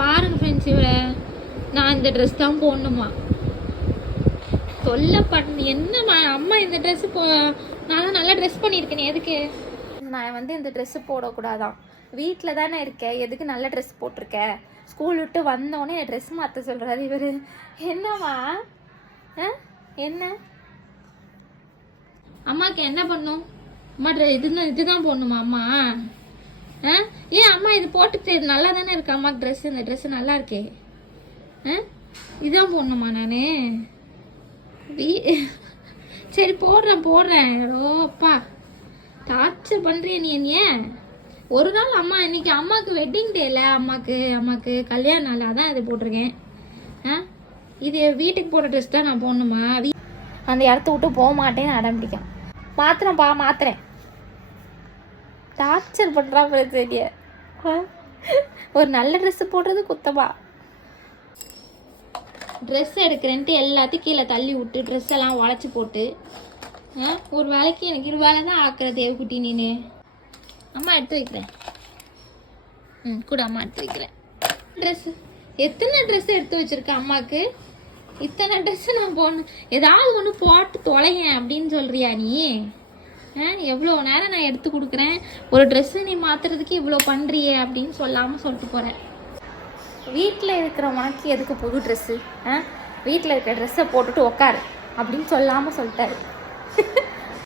பாருங்க ஃப்ரெண்ட்ஸ், இவரை நான் இந்த ட்ரெஸ் தான் போடணுமா சொல்ல பண்ணு. என்னம்மா அம்மா இந்த ட்ரெஸ்ஸு நான் தான் நல்லா ட்ரெஸ் பண்ணியிருக்கேன். எதுக்கு நான் வந்து இந்த ட்ரெஸ்ஸு போடக்கூடாதான்? வீட்டில் தானே இருக்கேன், எதுக்கு நல்ல ட்ரெஸ் போட்டிருக்கேன்? ஸ்கூல் விட்டு வந்தோடனே ட்ரெஸ் மாற்ற சொல்கிறாரு இவர். என்னம்மா என்ன அம்மாவுக்கு என்ன பண்ணும்? அம்மா இதுதான் போடணுமா அம்மா? ஏன் அம்மா இது போட்டு நல்லா தானே இருக்கு அம்மாவுக்கு ட்ரெஸ். இந்த ட்ரெஸ்ஸு நல்லா இருக்கே. இதுதான் போடணுமா நான்? சரி போடுறேன். ஓப்பா டார்ச்சர் பண்ணுறிய நீ என்னைய. ஒரு நாள் அம்மா இன்னைக்கு அம்மாவுக்கு வெட்டிங் டே இல்லை, அம்மாவுக்கு கல்யாண நாள், அதான் இது போட்டிருக்கேன். இது வீட்டுக்கு போடுற ட்ரெஸ் தான் நான் போடணுமா? அந்த இடத்த விட்டு போக மாட்டேன்னு அடம் பிடிக்கும். மாத்துறேன். டார்ச்சர் பண்ணுறா தெரிய. ஒரு நல்ல ட்ரெஸ்ஸு போடுறது குத்தமா? ட்ரெஸ் எடுக்கிறேன்ட்டு எல்லாத்தையும் கீழே தள்ளி விட்டு ட்ரெஸ் எல்லாம் உழைச்சி போட்டு ஒரு வேலைக்கு எனக்கு 2 வேலை தான் ஆக்குற தேவக்குட்டி நீனு. அம்மா எடுத்து வைக்கிறேன். கூட அம்மா எடுத்து வைக்கிறேன். ட்ரெஸ்ஸு எத்தனை ட்ரெஸ் எடுத்து வச்சிருக்கேன் அம்மாவுக்கு? இத்தனை ட்ரெஸ்ஸு நான் போடணும். ஏதாவது ஒன்று போட்டு தொலையேன் அப்படின்னு சொல்கிறியா நீ? எவ்வளோ நேரம் நான் எடுத்து கொடுக்குறேன், ஒரு ட்ரெஸ்ஸு நீ மாற்றுறதுக்கு இவ்வளோ பண்ணுறியே அப்படின்னு சொல்லாமல் சொல்லிட்டு போகிறேன். வீட்டில் இருக்கிற உனக்கு எதுக்கு புது ட்ரெஸ்ஸு? வீட்டில் இருக்கிற ட்ரெஸ்ஸை போட்டுட்டு உக்காரு அப்படின்னு சொல்லாமல் சொல்லிட்டாரு.